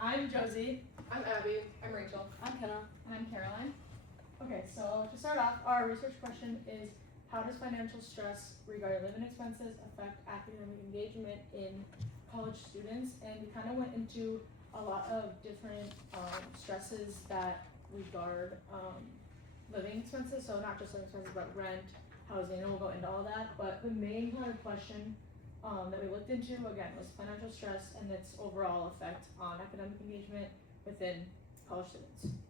I'm Josie. I'm Abby. I'm Rachel. I'm Kenna. And I'm Caroline. Okay, so to start off, our research question is, how does financial stress regarding living expenses affect academic engagement in college students? And we kind of went into a lot of different stresses that regard living expenses, so not just living expenses, but rent, housing, and we'll go into all that. But the main kind of question that we looked into, again, was financial stress and its overall effect on academic engagement within college students.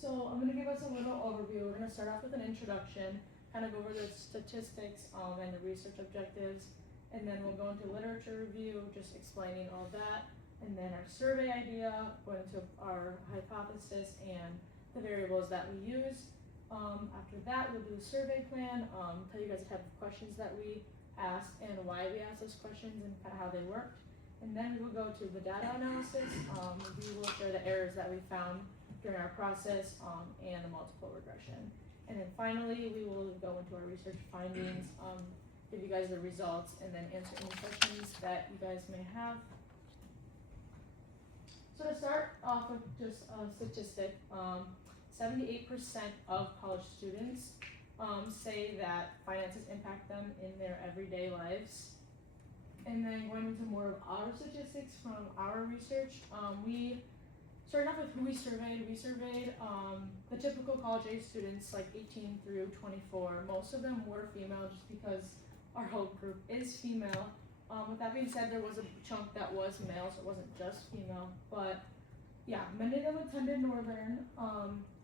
So I'm going to give us a little overview. We're going to start off with an introduction, kind of go over the statistics and the research objectives, and then we'll go into literature review, just explaining all that, and then our survey idea, go into our hypothesis and the variables that we use. After that, we'll do a survey plan, tell you guys the type of questions that we asked and why we asked those questions and kind of how they worked. And then we will go to the data analysis. We will share the errors that we found during our process and the multiple regression. And then finally, we will go into our research findings, give you guys the results, and then answer any questions that you guys may have. So to start off with just a statistic, 78% of college students say that finances impact them in their everyday lives. And then going into more of our statistics from our research, we started off with who we surveyed. We surveyed the typical college age students, like 18 through 24. Most of them were female just because our whole group is female. With that being said, there was a chunk that was male, so it wasn't just female. But yeah, many of them attended Northern.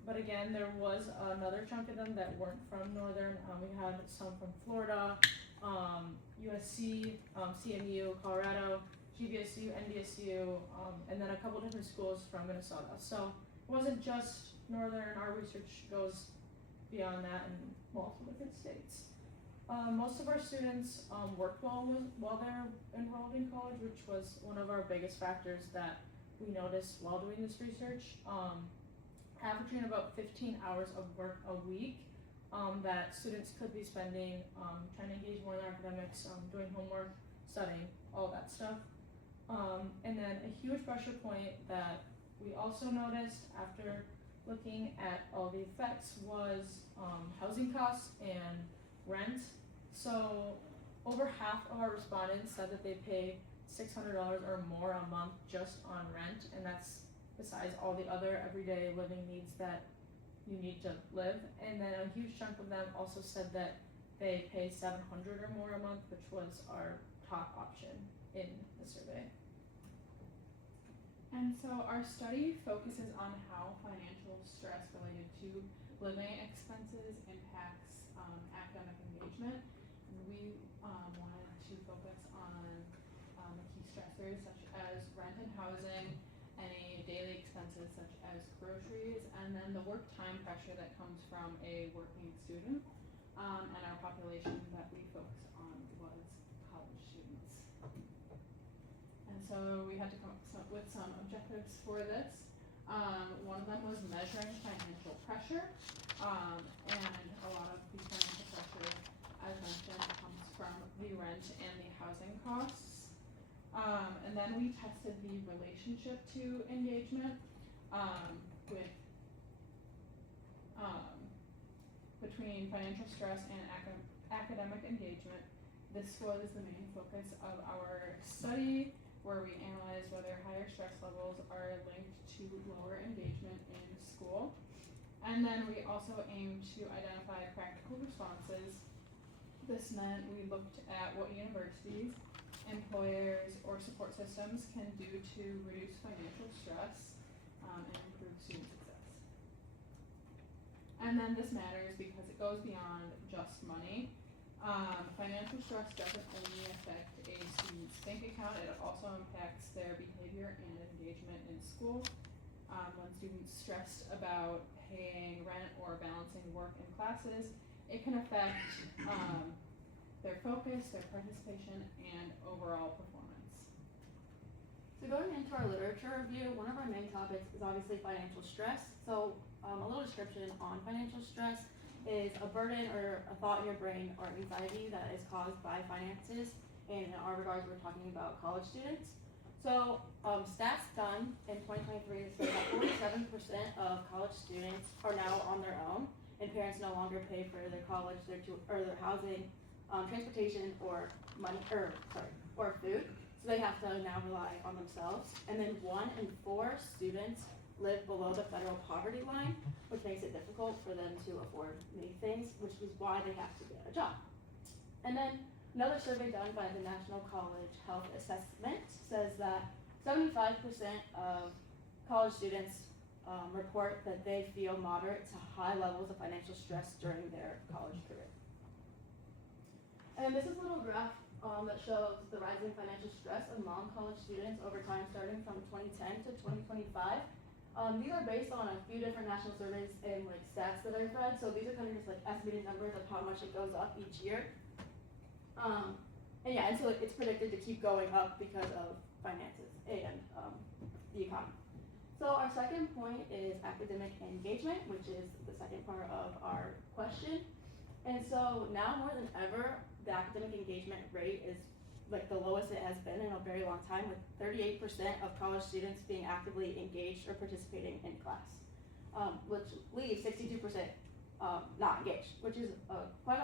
But again, there was another chunk of them that weren't from Northern. We had some from Florida, USC, CMU, Colorado, GVSU, NDSU, and then a couple different schools from Minnesota. So it wasn't just Northern. Our research goes beyond that in multiple different states. Most of our students worked while they're enrolled in college, which was one of our biggest factors that we noticed while doing this research. Averaging about 15 hours of work a week that students could be spending trying to engage more in their academics, doing homework, studying, all that stuff. And then a huge pressure point that we also noticed after looking at all the effects was housing costs and rent. So over half of our respondents said that they pay $600 or more a month just on rent, and that's besides all the other everyday living needs that you need to live. And then a huge chunk of them also said that they pay $700 or more a month, which was our top option in the survey. And so our study focuses on how financial stress related to living expenses impacts academic engagement. We wanted to focus on the key stressors such as rent and housing, any daily expenses such as groceries, and then the work time pressure that comes from a working student. And our population that we focused on was college students. And so we had to come up with some objectives for this. One of them was measuring financial pressure, and a lot of the financial pressure, as mentioned, comes from the rent and the housing costs. And then we tested the relationship to engagement with between financial stress and academic engagement. This was the main focus of our study, where we analyzed whether higher stress levels are linked to lower engagement in school. And then we also aimed to identify practical responses. This meant we looked at what universities, employers, or support systems can do to reduce financial stress and improve student success. And then this matters because it goes beyond just money. Financial stress doesn't only affect a student's bank account, it also impacts their behavior and engagement in school. When students stressed about paying rent or balancing work and classes, it can affect their focus, their participation, and overall performance. So going into our literature review, one of our main topics is obviously financial stress. So a little description on financial stress is a burden or a thought in your brain or anxiety that is caused by finances. And in our regards, we're talking about college students. So, stats done in 2023 say that 47% of college students are now on their own, and parents no longer pay for their college, or their housing, transportation, or or food. So they have to now rely on themselves. And then 1 in 4 students live below the federal poverty line, which makes it difficult for them to afford many things, which is why they have to get a job. And then another survey done by the National College Health Assessment says that 75% of college students report that they feel moderate to high levels of financial stress during their college career. And this is a little graph that shows the rising financial stress among college students over time, starting from 2010 to 2025. These are based on a few different national surveys and like stats that I've read. So these are kind of just like estimated numbers of how much it goes up each year. And so it's predicted to keep going up because of finances and the economy. So our second point is academic engagement, which is the second part of our question. And so now more than ever, the academic engagement rate is like the lowest it has been in a very long time, with 38% of college students being actively engaged or participating in class, which leaves 62% not engaged, which is quite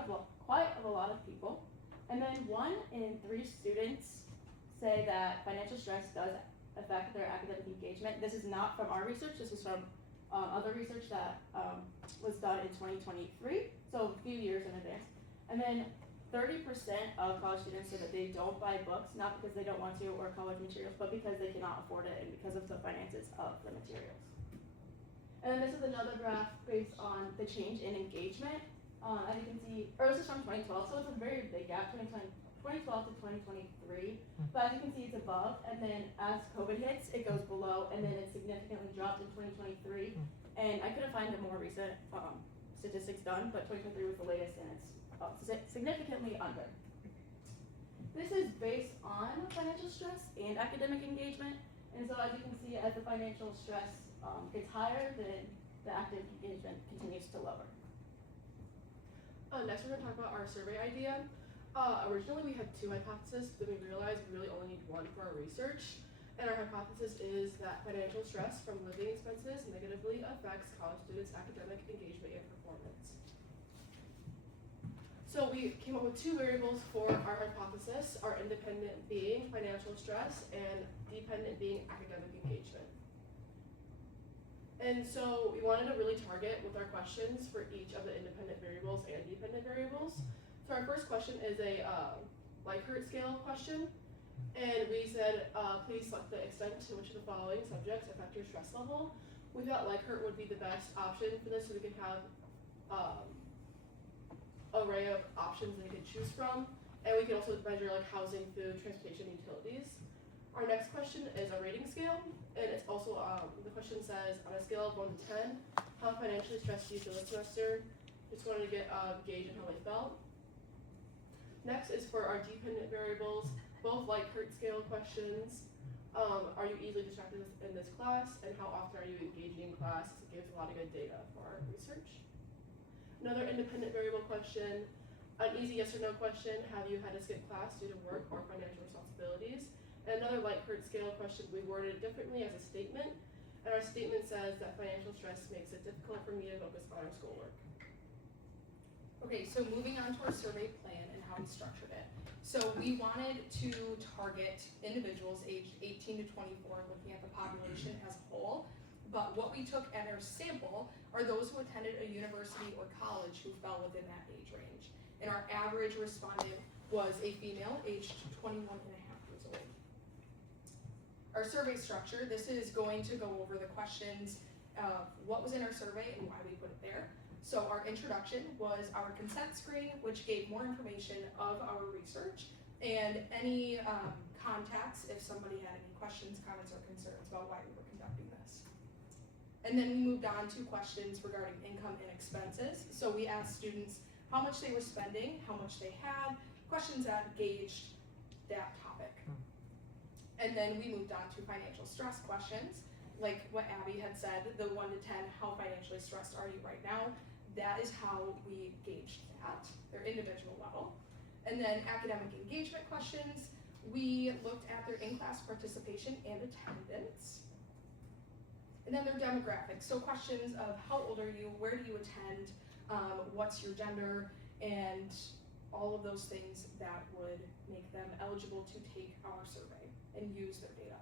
a lot of people. And then 1 in 3 students say that financial stress does affect their academic engagement. This is not from our research, this is from other research that was done in 2023, so a few years in advance. And then 30% of college students say that they don't buy books, not because they don't want to or college materials, but because they cannot afford it and because of the finances of the materials. And then this is another graph based on the change in engagement. As you can see, or this is from 2012, so it's a very big gap, 2012 to 2023. But as you can see, it's above, and then as COVID hits, it goes below, and then it significantly dropped in 2023. And I couldn't find a more recent statistics done, but 2023 was the latest, and it's significantly under. This is based on financial stress and academic engagement, and so as you can see, as the financial stress gets higher, then the academic engagement continues to lower. Next we're going to talk about our survey idea. Originally we had 2 hypotheses, but we realized we really only need 1 for our research. And our hypothesis is that financial stress from living expenses negatively affects college students' academic engagement and performance. So we came up with 2 variables for our hypothesis, our independent being financial stress and dependent being academic engagement. And so we wanted to really target with our questions for each of the independent variables and dependent variables. So our first question is a Likert scale question. And we said, please select the extent to which the following subjects affect your stress level. We thought Likert would be the best option for this, so we could have array of options that you could choose from, and we can also measure like housing, food, transportation, utilities. Our next question is a rating scale, and it's also the question says on a scale of 1 to 10, how financially stressed do you feel this semester? Just wanted to get a gauge on how they felt. Next is for our dependent variables, both Likert scale questions. Are you easily distracted in this class, and how often are you engaging in class? It gives a lot of good data for our research. Another independent variable question, an easy yes or no question, have you had to skip class due to work or financial responsibilities? And another Likert scale question, we worded it differently as a statement, and our statement says that financial stress makes it difficult for me to focus on our schoolwork. Okay, so moving on to our survey plan and how we structured it. So we wanted to target individuals aged 18 to 24, looking at the population as a whole. But what we took at our sample are those who attended a university or college who fell within that age range. And our average respondent was a female aged 21 and a half years old. Our survey structure, this is going to go over the questions of what was in our survey and why we put it there. So our introduction was our consent screen, which gave more information of our research and any contacts if somebody had any questions, comments, or concerns about why we were conducting this. And then we moved on to questions regarding income and expenses. So we asked students how much they were spending, how much they had, questions that gauged that topic. And then we moved on to financial stress questions, like what Abby had said, the 1 to 10, how financially stressed are you right now? That is how we gauged that, their individual level. And then academic engagement questions, We looked at their in-class participation and attendance. And then their demographics, so questions of how old are you, where do you attend, what's your gender, and all of those things that would make them eligible to take our survey and use their data.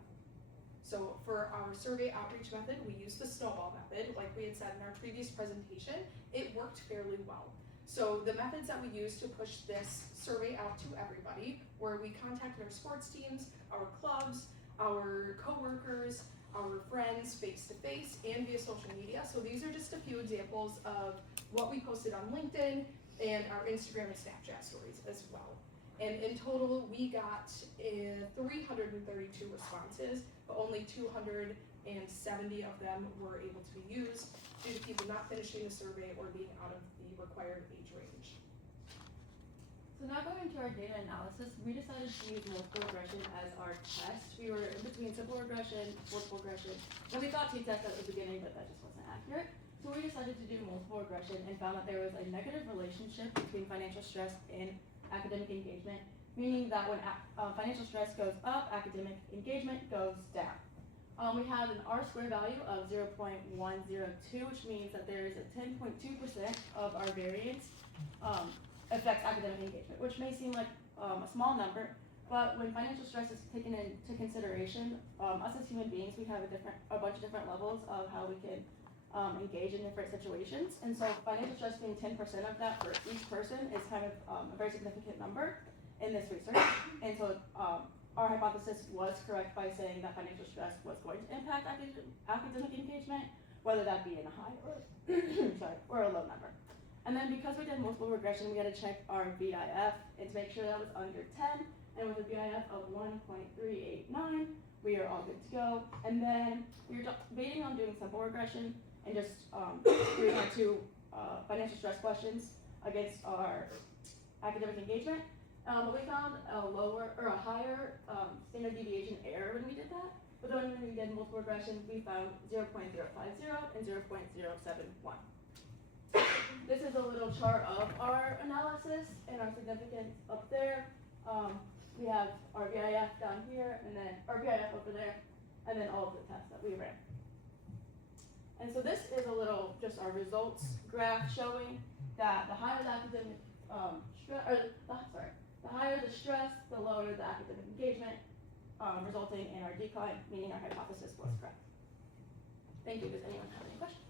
So for our survey outreach method, we used the snowball method. Like we had said in our previous presentation, it worked fairly well. So the methods that we used to push this survey out to everybody were we contacted our sports teams, our clubs, our coworkers, our friends face-to-face and via social media. So these are just a few examples of what we posted on LinkedIn and our Instagram and Snapchat stories as well. And in total, we got 332 responses, but only 270 of them were able to be used due to people not finishing the survey or being out of the required age range. So now going into our data analysis, we decided to use multiple regression as our test. We were in between simple regression, multiple regression, and we thought t-test at the beginning, but that just wasn't accurate. So we decided to do multiple regression and found that there was a negative relationship between financial stress and academic engagement, meaning that when financial stress goes up, academic engagement goes down. We have an R-squared value of 0.102, which means that there is a 10.2% of our variance affects academic engagement, which may seem like a small number, but when financial stress is taken into consideration, us as human beings, we have a bunch of different levels of how we can engage in different situations, and so financial stress being 10% of that for each person is kind of a very significant number in this research, and so our hypothesis was correct by saying that financial stress was going to impact academic engagement, whether that be in a high or or a low number. And then because we did multiple regression, we had to check our VIF and to make sure that was under 10, and with a VIF of 1.389, we are all good to go. And then we were debating on doing simple regression and just doing our two financial stress questions against our academic engagement. But we found a higher standard deviation error when we did that. But then when we did multiple regression, we found 0.050 and 0.071. This is a little chart of our analysis and our significance up there. We have our VIF down here, and then our VIF over there, and then all of the tests that we ran. And so this is a little, just our results graph showing that the higher the academic the higher the stress, the lower the academic engagement, resulting in our decline, meaning our hypothesis was correct. Thank you. Does anyone have any questions?